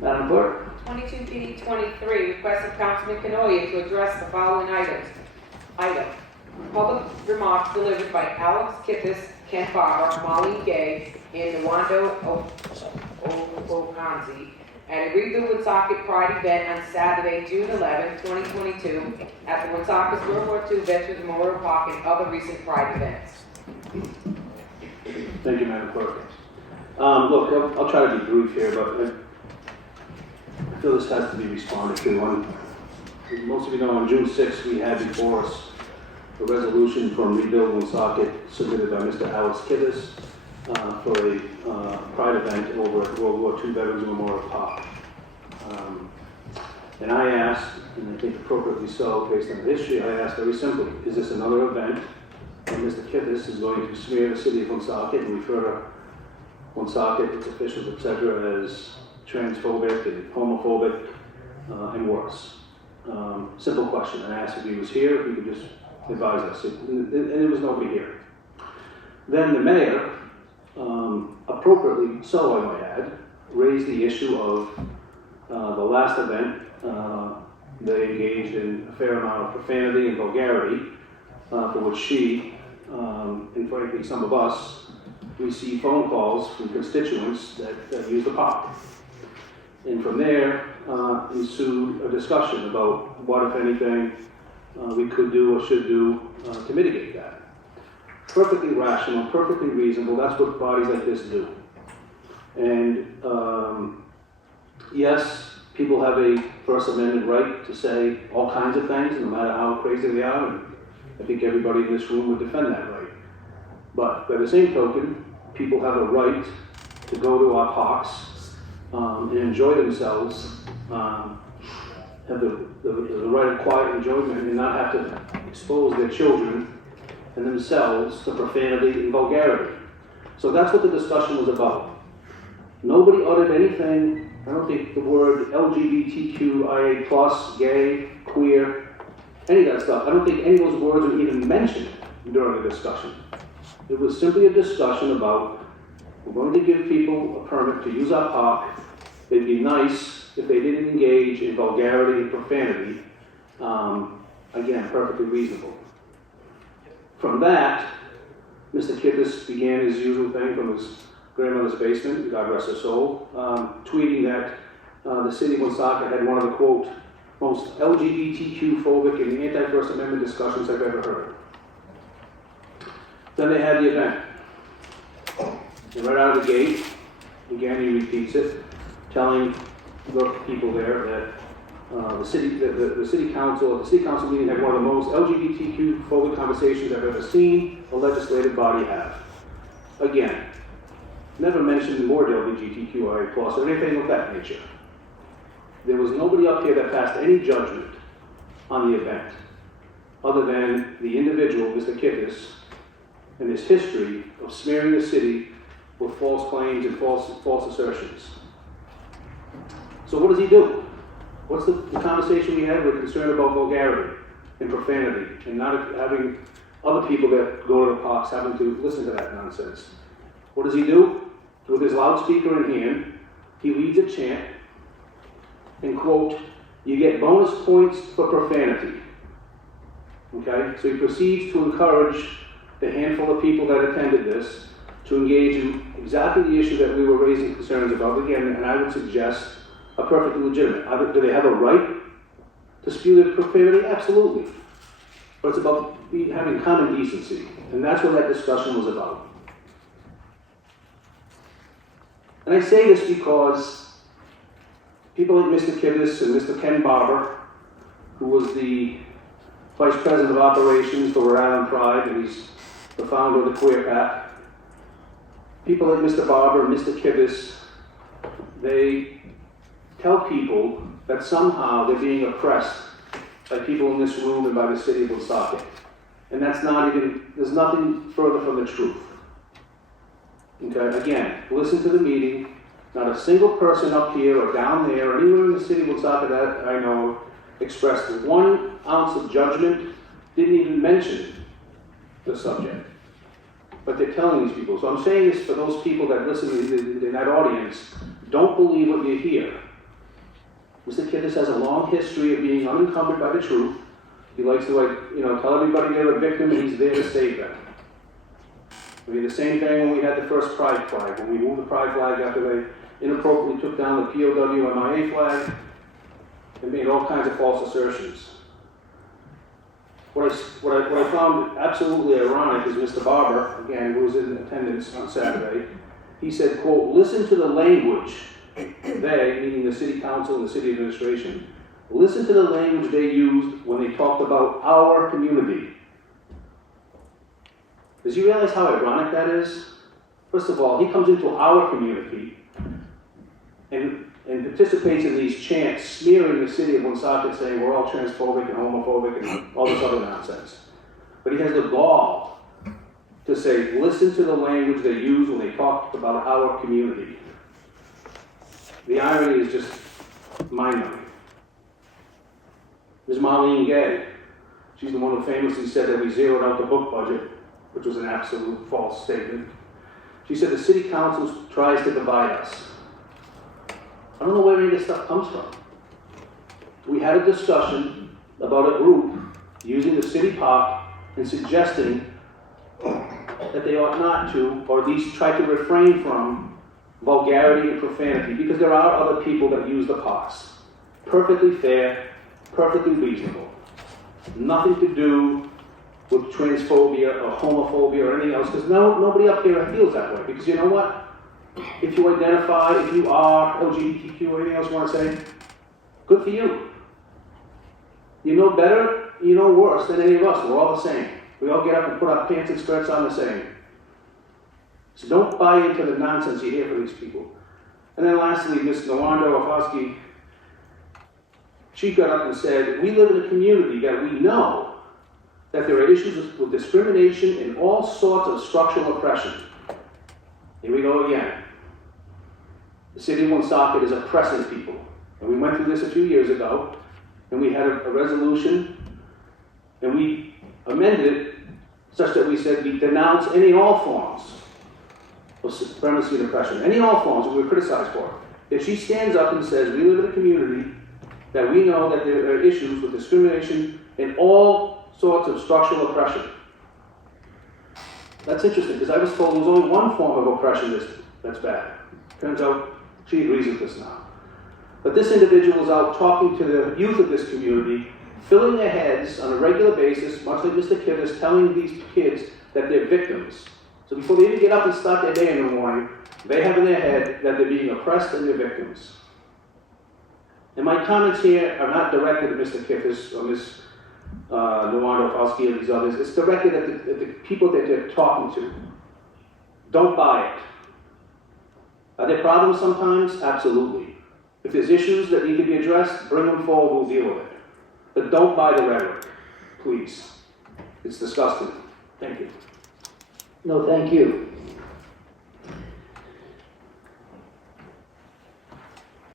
Madam Clerk? 22B23, request of Councilman Canoia to address the following items. Item, public remarks delivered by Alex Kittis, Ken Barber, Marlene Gay, and Nwando Okanzi at a Woonsocket Pride event on Saturday, June 11, 2022 at the Woonsockett's World War II Veterans Memorial Park and other recent Pride events. Thank you, Madam Clerk. Look, I'll try to be brief here, but I feel this has to be responded to. Most of you know on June 6th we had before us a resolution from Rebuild Woonsocket submitted by Mr. Alex Kittis for a Pride event over at World War II Veterans Memorial Park. And I asked, and I think appropriately so, based on the history, I asked very simply, is this another event where Mr. Kittis is going to smear the city of Woonsocket and refer to Woonsocket, its officials, etc., as transphobic and homophobic and worse? Simple question. I asked if he was here, if he could just advise us. And there was nobody here. Then the mayor, appropriately so I might add, raised the issue of the last event. They engaged in a fair amount of profanity and vulgarity, for which she, and frankly some of us, received phone calls from constituents that use the park. And from there ensued a discussion about what, if anything, we could do or should do to mitigate that. Perfectly rational, perfectly reasonable, that's what bodies like this do. And yes, people have a First Amendment right to say all kinds of things, no matter how crazy they are, and I think everybody in this room would defend that right. But by the same token, people have a right to go to our parks and enjoy themselves, have the right of quiet enjoyment and not have to expose their children and themselves to profanity and vulgarity. So that's what the discussion was about. Nobody uttered anything, I don't think the word LGBTQIA+, gay, queer, any of that stuff. I don't think any of those words were even mentioned during the discussion. It was simply a discussion about, we're going to give people a permit to use our park. It'd be nice if they didn't engage in vulgarity and profanity. Again, perfectly reasonable. From that, Mr. Kittis began his usual thing from his grandmother's basement, God rest her soul, tweeting that the city of Woonsocket had one of the, quote, most LGBTQ phobic and anti-First Amendment discussions I've ever heard. Then they had the event. And right out of the gate, again he repeats it, telling the people there that the city council meeting had one of the most LGBTQ phobic conversations I've ever seen a legislative body have. Again, never mentioned the word LGBTQIA+ or anything of that nature. There was nobody up here that passed any judgment on the event, other than the individual, Mr. Kittis, and his history of smearing the city with false claims and false assertions. So what does he do? What's the conversation we had? We're concerned about vulgarity and profanity and not having other people that go to the parks having to listen to that nonsense. What does he do? With his loudspeaker in hand, he leads a chant and, quote, you get bonus points for profanity. Okay? So he proceeds to encourage the handful of people that attended this to engage in exactly the issue that we were raising concerns about. Again, and I would suggest are perfectly legitimate. Do they have a right to spew their profanity? Absolutely. But it's about having common decency. And that's what that discussion was about. And I say this because people like Mr. Kittis and Mr. Ken Barber, who was the Vice President of Operations for Rhode Island Pride, and he's the founder of the Queer Pact, people like Mr. Barber and Mr. Kittis, they tell people that somehow they're being oppressed by people in this room and by the city of Woonsocket. And that's not even, there's nothing further from the truth. Okay, again, listen to the meeting. Not a single person up here or down there or anywhere in the city of Woonsocket that I know expressed 1 ounce of judgment, didn't even mention the subject. But they're telling these people. So I'm saying this for those people that listen in that audience, don't believe what you hear. Kittis has a long history of being unencumbered by the truth. He likes to, tell everybody they're a victim and he's there to save them. I mean, the same thing when we had the first pride flag, when we moved the pride flag after they inappropriately took down the POW MIA flag and made all kinds of false assertions. What I found absolutely ironic is Mr. Barber, again, who was in attendance on Saturday, he said, quote, listen to the language, they, meaning the city council and the city administration, listen to the language they used when they talked about our community. Does you realize how ironic that is? First of all, he comes into our community and participates in these chants smearing the city of Woonsocket, saying we're all transphobic and homophobic and all this other nonsense. But he has the gall to say, listen to the language they use when they talk about our community. The irony is just mind-numbing. Ms. Marlene Gay, she's the one who famously said that we zeroed out the book budget, which was an absolute false statement. She said the city council tries to divide us. I don't know where any of this stuff comes from. We had a discussion about a group using the city park and suggesting that they ought not to, or at least try to refrain from, vulgarity and profanity, because there are other people that use the parks. Perfectly fair, perfectly reasonable. Nothing to do with transphobia or homophobia or anything else, because nobody up here feels that way. Because you know what? If you identify, if you are LGBTQ or anything else you want to say, good for you. You know better, you know worse than any of us. We're all the same. We all get up and put our pants and skirts on the same. So don't buy into the nonsense you hear from these people. And then lastly, Ms. Nwanda Ofosky, she got up and said, we live in a community that we know that there are issues with discrimination and all sorts of structural oppression. Here we go again. The city of Woonsocket is oppressing people. And we went through this a few years ago, and we had a resolution, and we amended it such that we said we denounce any and all forms of supremacy and oppression, any and all forms that we were criticized for. If she stands up and says, we live in a community that we know that there are issues with discrimination and all sorts of structural oppression. That's interesting, because I was told there's only one form of oppression that's bad. Turns out she agrees with this now. But this individual is out talking to the youth of this community, filling their heads on a regular basis, much like Mr. Kittis, telling these kids that they're victims. So before they even get up and start their day in the morning, they have in their head that they're being oppressed and they're victims. And my comments here are not directed at Mr. Kittis or Ms. Nwanda Ofosky and these others. It's directed at the people that they're talking to. Don't buy it. Are there problems sometimes? Absolutely. If there's issues that need to be addressed, bring them forward, we'll deal with it. But don't buy the rhetoric, please. It's disgusting. Thank you. No, thank you.